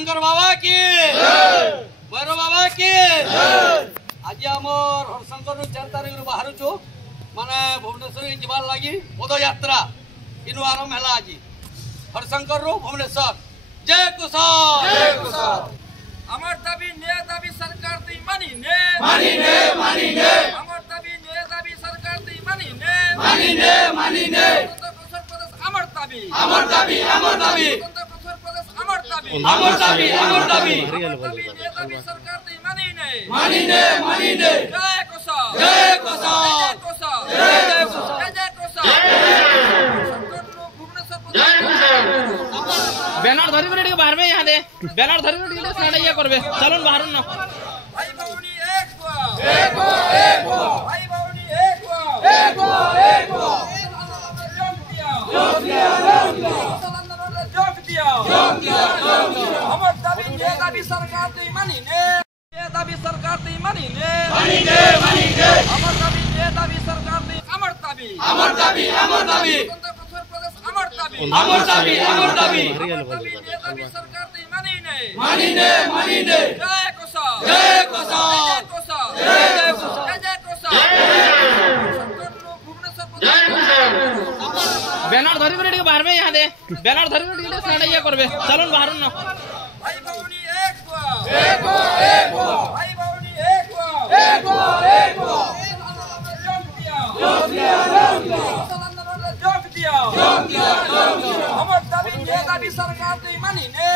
हरशंकर बाबा की भैरव बाबा की आज आमर हरशंकर 4 तारीख बाहर माने भुवनेश्वर जीवार लगी पद यात्रा इनु आरंभ है आज हरशंकर भुवनेश्वर। जय कुशल अमर दाबी न्याय दाबी सरकार दी मानी ने अमर दाबी न्याय दाबी सरकार दी मानी ने अमर दाबी अमर दाबी अमर दाबी न्याय दाबी सरकार दी मानी ने जय कुशल बैनर धरी बड़ी बाहर में यहाँ दे बैनर धरी बड़ी साढ़े ये करबे चलो बाहर न भाई बाउनी एक भाई बाउनी एक अमर दाबी न्याय दाबी सरकार दी मानी ने दाबी सरकार दी मानी ने अमर दाबी न्याय दाबी सरकार दी अमर दाबी अमर दाबी अमर दाबी न्याय दाबी सरकार दी मानी ने जय कुशल बैनर धरी बड़ी बाहर में यहाँ दे बैनर धरी बड़ी साढ़े ये करबे चलो बाहर न भाई बाउनी एक भाई बाउनी एक अमर दाबी न्याय दाबी सरकार दी मानी ने